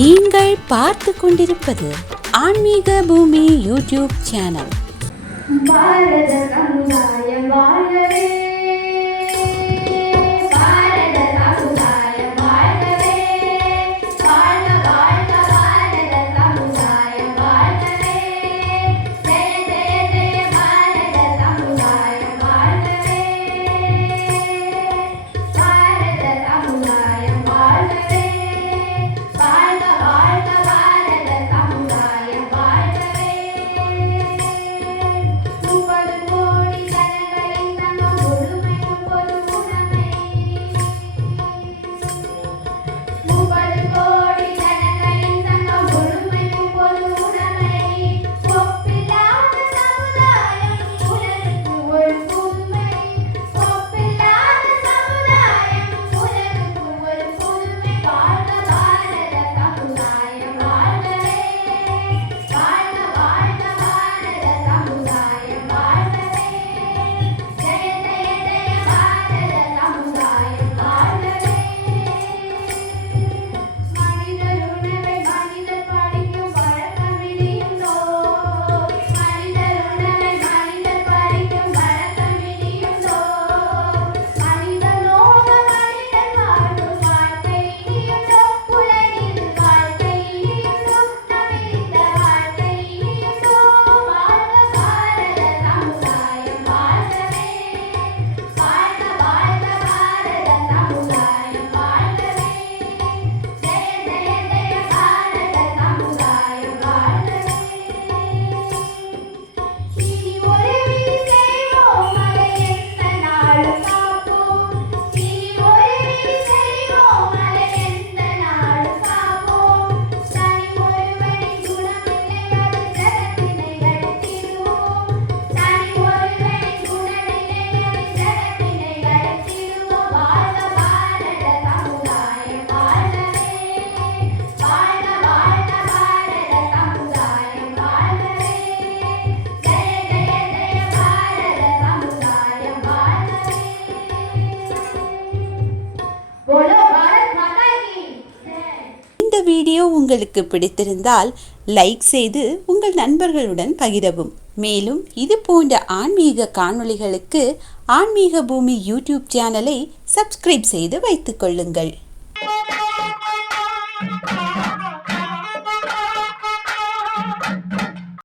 நீங்கள் பார்த்து கொண்டிருப்பது ஆன்மீக பூமி யூடியூப் சேனல். பாரத சமுதாயம் வாழ்கவே, பாரத சமுதாயம் வாழ்கவே, வாழ்க வாழ்க பாரத சமுதாயம் வாழ்கவே, ஜெய ஜெய ஜெய பாரத சமுதாயம் வாழ்கவே, பாரத சமுதாயம் வாழ்கவே, வாழ்க வாழ்க பாரத சமுதாயம் வாழ்கவே. 30 கோடி ஜனங்களின் தங்கம் முழுமை 30 உடைமை, 30 கோடி ஜனங்களின் தங்கம் முழுமை 30 உடைமை, ஒப்பில்லாத சமுதாயம் உலகுக்கு ஒரு புதுமை, ஒப்பில்லாத சமுதாயம் உலகுக்கு ஒரு புதுமை, வாழ்க பாரத சமுதாயம் வாழ்கவே, வாழ்க வாழ்க பாரத சமுதாயம் வாழ்கவே, ஜெய ஜெய ஜெய பாரத சமுதாயம் வாழ்கவே. மனிதர் உணவை மனிதர் படிக்கும் பழக்கம் விடியுண்டோ, மனிதர் உணவை மனிதர் படிக்கும் பழக்கம் விடியுண்டோ, மனிதனோட மனிதன் வாழும் வாழ்க்கை இனியுண்டோ, உலகில் வாழ்க்கை இனியுண்டோ, நம்மிருந்த வாழ்க்கை இனியுண்டோ, வாழ்க பாரத சமுதாயம் வாழ்கவே, வாழ்க வாழ்க பாரத சமுதாயம் வாழ்கவே, ஜெய ஜெய ஜெய பாரத சமுதாயம் வாழ்கவே. இனி ஒரு விழி செய்வோம் அதை எந்த நாளும் காப்போம், இனி ஒரு விழி செய்வோம் அதை எந்த நாளும் காப்போம், தனி ஒருவனின் குணமில்லை அது ஜகத்தினை அழித்திடுவோம், தனி ஒருவனின் குணமில்லை அது ஜகத்தினை அழித்திடுவோம், வாழ்க பாரத சமுதாயம் வாழ்கவே, வாழ்க வாழ்க பாரத சமுதாயம் வாழ்கவே, ஜெய ஜெய ஜெய பாரத சமுதாயம் வாழ்கவே. बोलो भारत माता की जय. இந்த வீடியோ உங்களுக்கு பிடித்திருந்தால் லைக் செய்து உங்கள் நண்பர்களுடன் பகிரவும். மேலும் இது போன்ற ஆன்மீக காணொளிகளுக்கு ஆன்மீக பூமி யூடியூப் சேனலை சப்ஸ்கிரைப் செய்து வைத்துக் கொள்ளுங்கள்.